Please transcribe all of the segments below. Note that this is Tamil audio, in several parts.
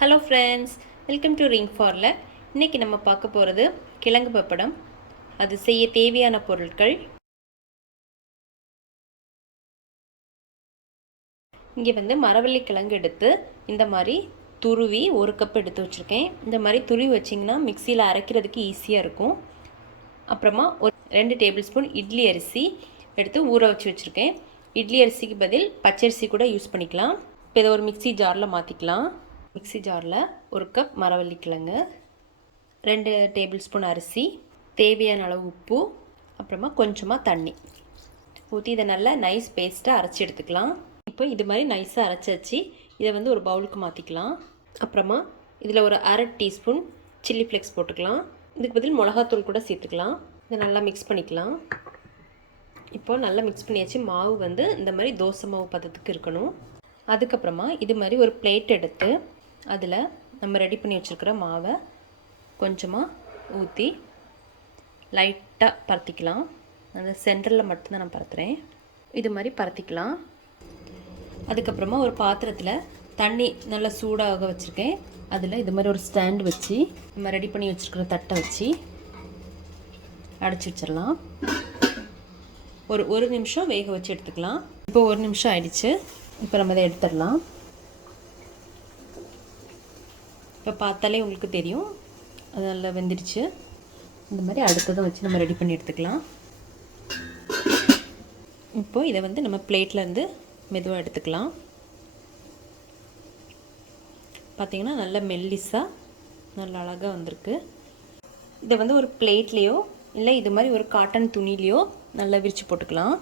Hello friends, welcome to ring ஃபார்ல. இன்றைக்கி நம்ம பார்க்க போகிறது கிழங்கு பப்படம். அது செய்ய தேவையான பொருட்கள் இங்கே மரவள்ளிக்கிழங்கு எடுத்து இந்த மாதிரி துருவி 1 கப் எடுத்து வச்சுருக்கேன். இந்த மாதிரி துருவி வச்சிங்கன்னா மிக்சியில் அரைக்கிறதுக்கு ஈஸியாக இருக்கும். அப்புறமா ஒரு 2 டேபிள் ஸ்பூன் இட்லி அரிசி எடுத்து ஊற வச்சு வச்சுருக்கேன். இட்லி அரிசிக்கு பதில் பச்சரிசி கூட யூஸ் பண்ணிக்கலாம். இப்போ இதை ஒரு மிக்சி ஜாரில் மாற்றிக்கலாம். மிக்சி ஜாரில் 1 கப் மரவள்ளிக்கிழங்கு, 2 டேபிள் ஸ்பூன் அரிசி, தேவையான அளவு உப்பு, அப்புறமா கொஞ்சமாக தண்ணி ஊற்றி இதை நல்லா நைஸ் பேஸ்ட்டாக அரைச்சி எடுத்துக்கலாம். இப்போ இது மாதிரி நைஸாக அரைச்சாச்சு. இதை ஒரு பவுலுக்கு மாற்றிக்கலாம். அப்புறமா இதில் ஒரு 1/2 டீஸ்பூன் சில்லி ஃப்ளேக்ஸ் போட்டுக்கலாம். இதுக்கு பதில் மிளகாத்தூள் கூட சேர்த்துக்கலாம். இதை நல்லா மிக்ஸ் பண்ணிக்கலாம். இப்போது நல்லா மிக்ஸ் பண்ணியாச்சு. மாவு இந்த மாதிரி தோசை மாவு பதத்துக்கு இருக்கணும். அதுக்கப்புறமா இது மாதிரி ஒரு பிளேட் எடுத்து அதில் நம்ம ரெடி பண்ணி வச்சுருக்கிற மாவை கொஞ்சமாக ஊற்றி லைட்டாக பரத்திக்கலாம். அந்த சென்டரில் மட்டும்தான் நான் பரத்துகிறேன். இது மாதிரி பரத்திக்கலாம். அதுக்கப்புறமா ஒரு பாத்திரத்தில் தண்ணி நல்லா சூடாக வச்சுருக்கேன். அதில் இது மாதிரி ஒரு ஸ்டாண்ட் வச்சு நம்ம ரெடி பண்ணி வச்சுருக்கிற தட்டை வச்சு அடைச்சி வச்சிடலாம். ஒரு நிமிஷம் வேக வச்சு எடுத்துக்கலாம். இப்போ 1 நிமிஷம் ஆயிடுச்சு. இப்போ நம்ம இதை எடுத்துடலாம். இப்போ பார்த்தாலே உங்களுக்கு தெரியும் அது நல்லா வெந்துடுச்சு. இந்த மாதிரி அடுத்ததும் வச்சு நம்ம ரெடி பண்ணி எடுத்துக்கலாம். இப்போது இதை நம்ம பிளேட்லேருந்து மெதுவாக எடுத்துக்கலாம். பார்த்திங்கன்னா நல்லா மெல்லிஸாக நல்லா அழகாக வந்திருக்கு. இதை ஒரு பிளேட்லேயோ இல்லை இது மாதிரி ஒரு காட்டன் துணிலேயோ நல்லா விரித்து போட்டுக்கலாம்.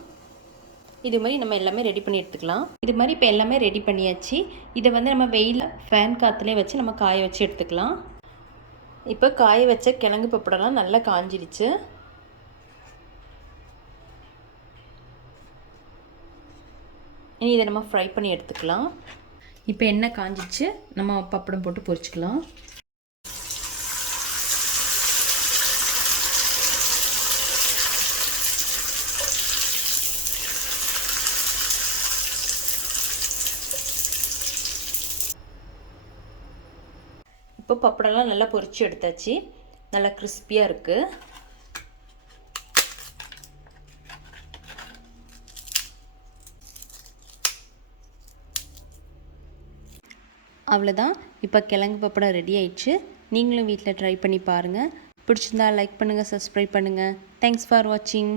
இது மாதிரி நம்ம எல்லாமே ரெடி பண்ணி எடுத்துக்கலாம். இது மாதிரி இப்போ எல்லாமே ரெடி பண்ணியாச்சு. இதை நம்ம வெயிலில் ஃபேன் காற்றுலேயே வச்சு நம்ம காய வச்சு எடுத்துக்கலாம். இப்போ காய வச்ச கிழங்கு பப்படம்லாம் நல்லா காஞ்சிடுச்சு. இனி இதை நம்ம ஃப்ரை பண்ணி எடுத்துக்கலாம். இப்போ எண்ணெய் காஞ்சிச்சு. நம்ம பப்படம் போட்டு பொரிச்சிக்கலாம். இப்போ பப்படம்லாம் நல்லா பொரிச்சு எடுத்தாச்சு. நல்லா கிறிஸ்பியாக இருக்குது. அவ்வளோதான். இப்போ கிழங்கு பப்படம் ரெடி ஆயிடுச்சு. நீங்களும் வீட்டில் ட்ரை பண்ணி பாருங்கள். பிடிச்சிருந்தா லைக் பண்ணுங்கள், சப்ஸ்கிரைப் பண்ணுங்கள். தேங்க்ஸ் ஃபார் வாட்சிங்.